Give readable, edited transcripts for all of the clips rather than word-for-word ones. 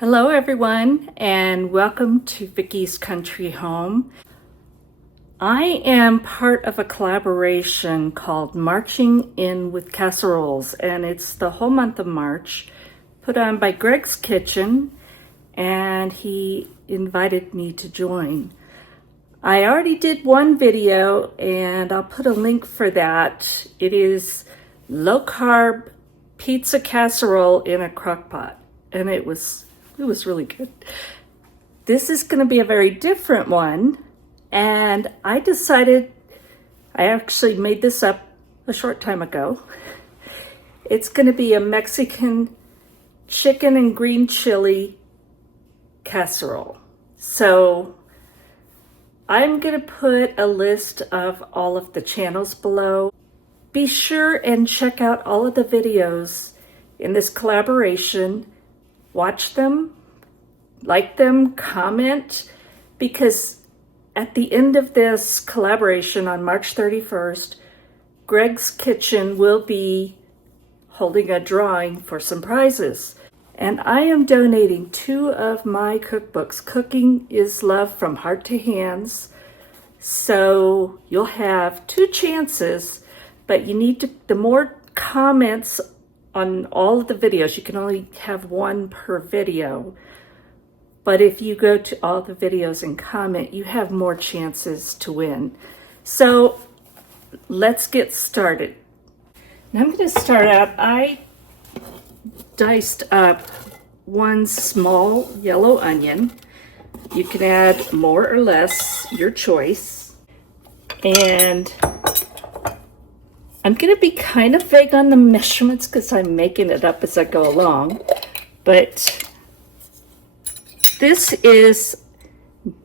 Hello everyone, and welcome to Vickie's Country Home. I am part of a collaboration called Marching In with Casseroles, and it's the whole month of March, put on by Greg's Kitchen, and he invited me to join. I already did one video, and I'll put a link for that. It is low-carb pizza casserole in a crock pot, and it was really good. This is going to be a very different one, and I actually made this up a short time ago. It's going to be a Mexican chicken and green chili casserole. So I'm going to put a list of all of the channels below. Be sure and check out all of the videos in this collaboration. Watch them, like them, comment, because at the end of this collaboration on March 31st, Greg's Kitchen will be holding a drawing for some prizes. And I am donating 2 of my cookbooks, Cooking is Love from Heart to Hands. So you'll have 2 chances, but you need to, the more comments on all of the videos, you can only have 1 per video. But if you go to all the videos and comment, you have more chances to win. So let's get started. Now I'm going to start out, I diced up 1 small yellow onion. You can add more or less, your choice. And I'm going to be kind of vague on the measurements because I'm making it up as I go along, but this is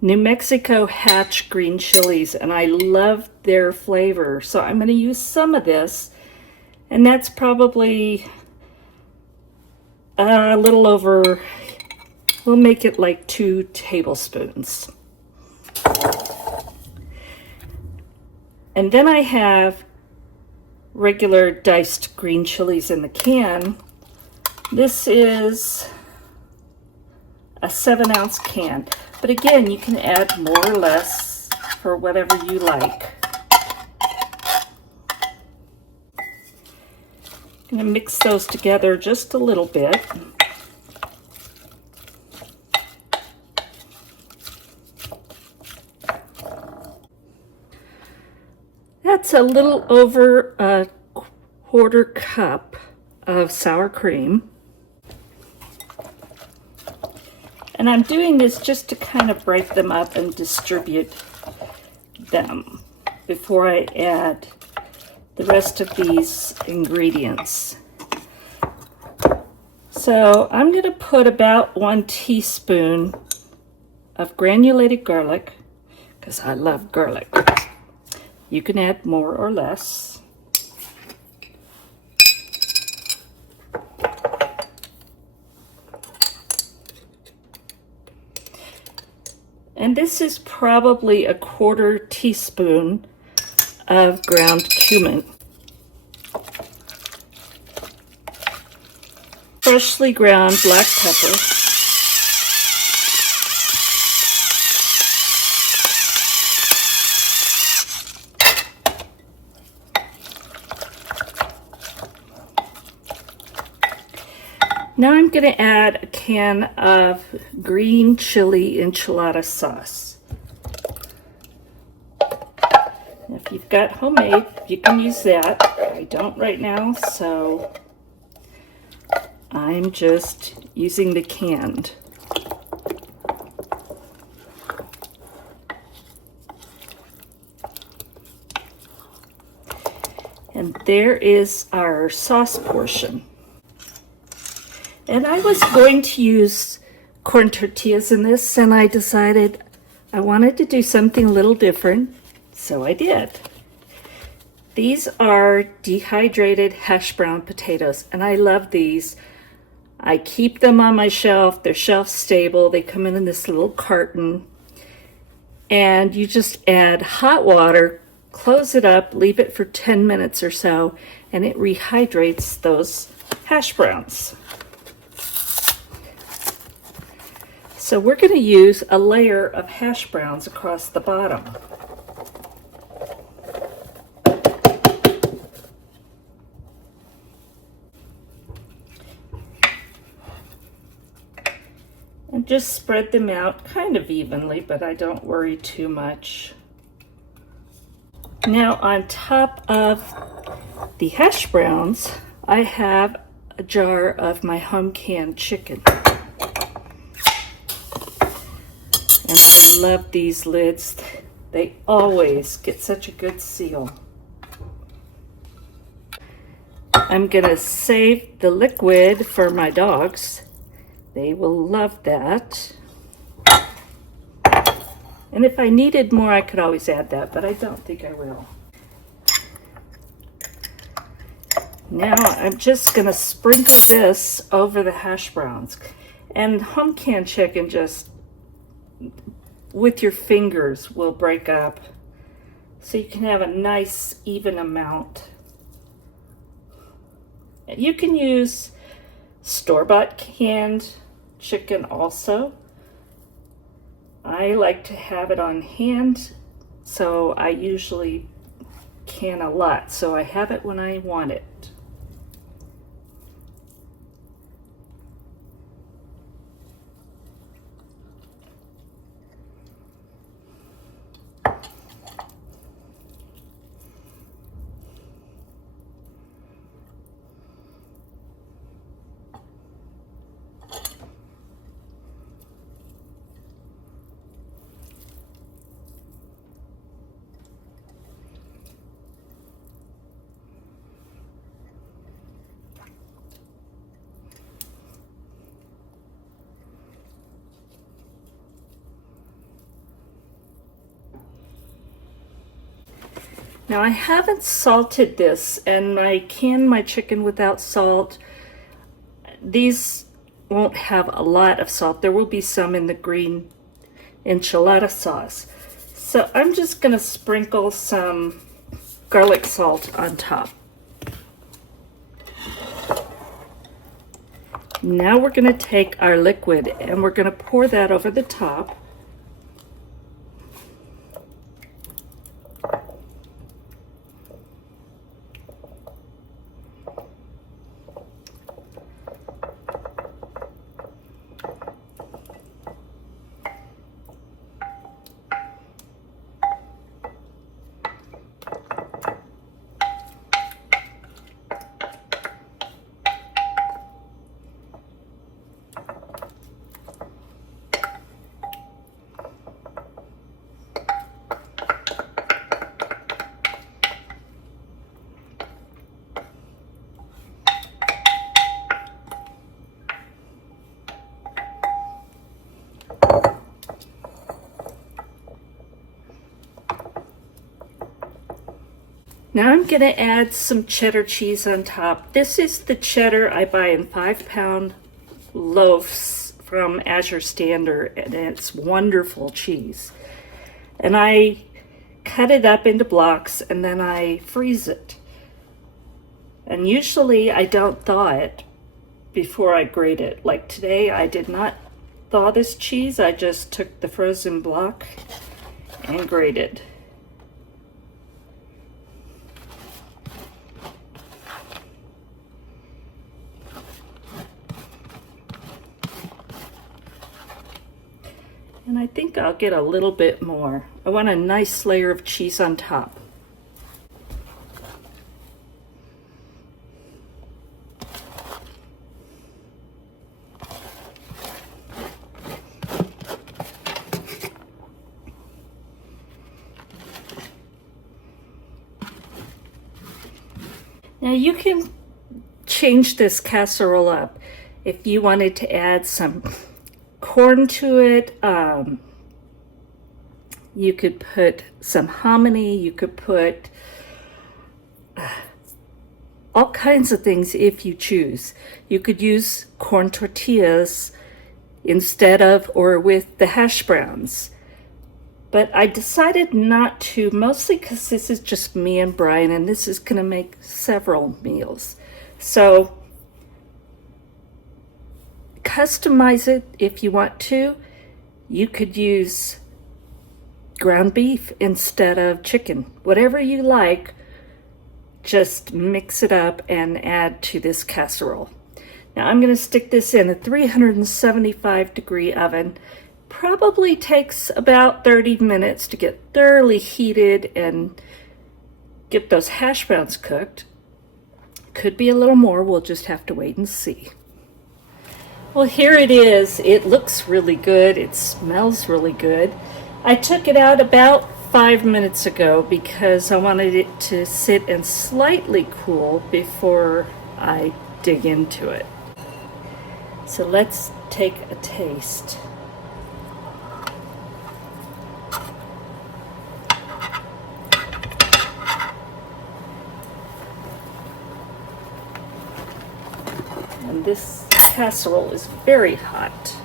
New Mexico Hatch green chilies, and I love their flavor, so I'm going to use some of this, and that's probably a little over, we'll make it like 2 tablespoons. And then I have regular diced green chilies in the can. This is a 7-ounce can, but again, you can add more or less for whatever you like. I'm going to mix those together just a little bit. That's a little over a 1/4 cup of sour cream. And I'm doing this just to kind of break them up and distribute them before I add the rest of these ingredients. So I'm going to put about 1 teaspoon of granulated garlic, because I love garlic. You can add more or less. And this is probably a 1/4 teaspoon of ground cumin. Freshly ground black pepper. Now I'm going to add a can of green chili enchilada sauce. If you've got homemade, you can use that. I don't right now, so I'm just using the canned. And there is our sauce portion. And I was going to use corn tortillas in this, and I decided I wanted to do something a little different, so I did. These are dehydrated hash brown potatoes, and I love these. I keep them on my shelf. They're shelf stable. They come in this little carton, and you just add hot water, close it up, leave it for 10 minutes or so, and it rehydrates those hash browns. So we're going to use a layer of hash browns across the bottom. And just spread them out kind of evenly, but I don't worry too much. Now on top of the hash browns, I have a jar of my home canned chicken. And I love these lids. They always get such a good seal. I'm gonna save the liquid for my dogs. They will love that. And if I needed more, I could always add that, but I don't think I will. Now I'm just gonna sprinkle this over the hash browns. And home canned chicken just, with your fingers, will break up. So you can have a nice even amount. You can use store-bought canned chicken also. I like to have it on hand, so I usually can a lot, so I have it when I want it. Now I haven't salted this, and I can my chicken without salt. These won't have a lot of salt. There will be some in the green enchilada sauce. So I'm just gonna sprinkle some garlic salt on top. Now we're gonna take our liquid and we're gonna pour that over the top. Now I'm going to add some cheddar cheese on top. This is the cheddar I buy in 5-pound loaves from Azure Standard, and it's wonderful cheese. And I cut it up into blocks and then I freeze it. And usually I don't thaw it before I grate it. Like today I did not thaw this cheese. I just took the frozen block and grated. And I think I'll get a little bit more. I want a nice layer of cheese on top. Now you can change this casserole up if you wanted to add some corn to it. You could put some hominy, you could put all kinds of things if you choose. You could use corn tortillas instead of or with the hash browns. But I decided not to, mostly because this is just me and Brian, and this is going to make several meals. So customize it if you want to. You could use ground beef instead of chicken. Whatever you like, just mix it up and add to this casserole. Now I'm going to stick this in a 375-degree oven. Probably takes about 30 minutes to get thoroughly heated and get those hash browns cooked. Could be a little more, we'll just have to wait and see. Well, here it is. It looks really good. It smells really good. I took it out about 5 minutes ago because I wanted it to sit and slightly cool before I dig into it. So let's take a taste. And this casserole is very hot.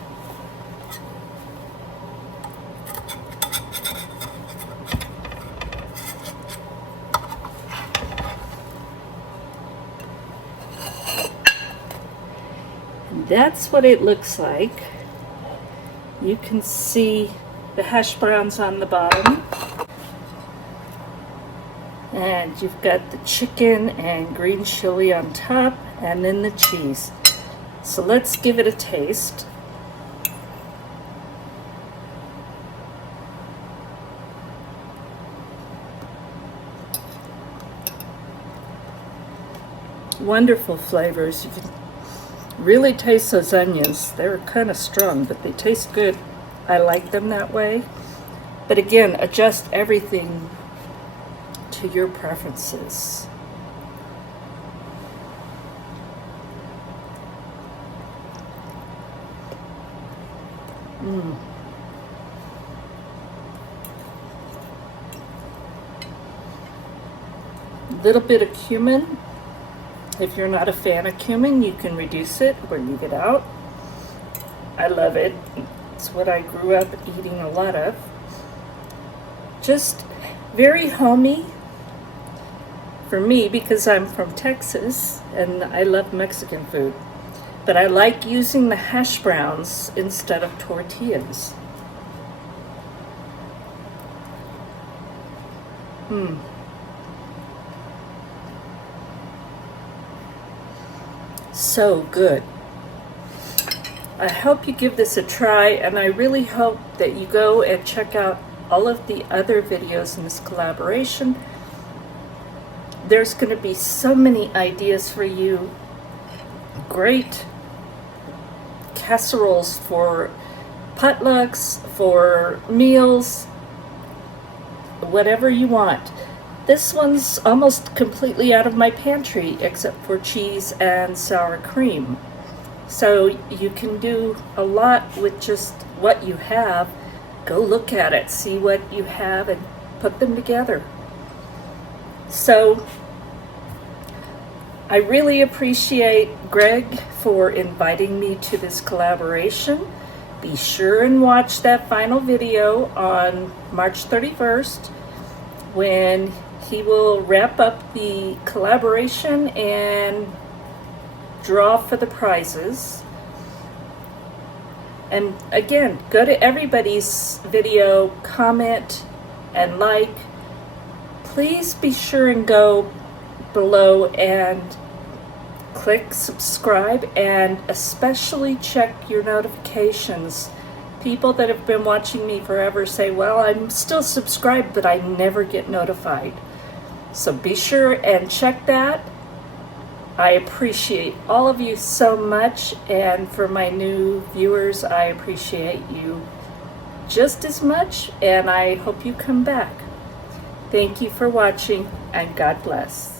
That's what it looks like. You can see the hash browns on the bottom. And you've got the chicken and green chili on top, and then the cheese. So let's give it a taste. Wonderful flavors. You can really taste those onions. They're kind of strong, but they taste good. I like them that way. But again, adjust everything to your preferences. Little bit of cumin. If you're not a fan of cumin, you can reduce it or leave it out. I love it. It's what I grew up eating a lot of. Just very homey for me because I'm from Texas and I love Mexican food. But I like using the hash browns instead of tortillas. So good. I hope you give this a try, and I really hope that you go and check out all of the other videos in this collaboration. There's going to be so many ideas for you. Great casseroles for potlucks, for meals, whatever you want. This one's almost completely out of my pantry except for cheese and sour cream. So you can do a lot with just what you have. Go look at it, see what you have, and put them together. So I really appreciate Greg for inviting me to this collaboration. Be sure and watch that final video on March 31st when he will wrap up the collaboration and draw for the prizes. And again, go to everybody's video, comment and like. Please be sure and go below and click subscribe, and especially check your notifications. People that have been watching me forever say, well, I'm still subscribed, but I never get notified. So be sure and check that. I appreciate all of you so much, and for my new viewers, I appreciate you just as much, and I hope you come back. Thank you for watching, and God bless.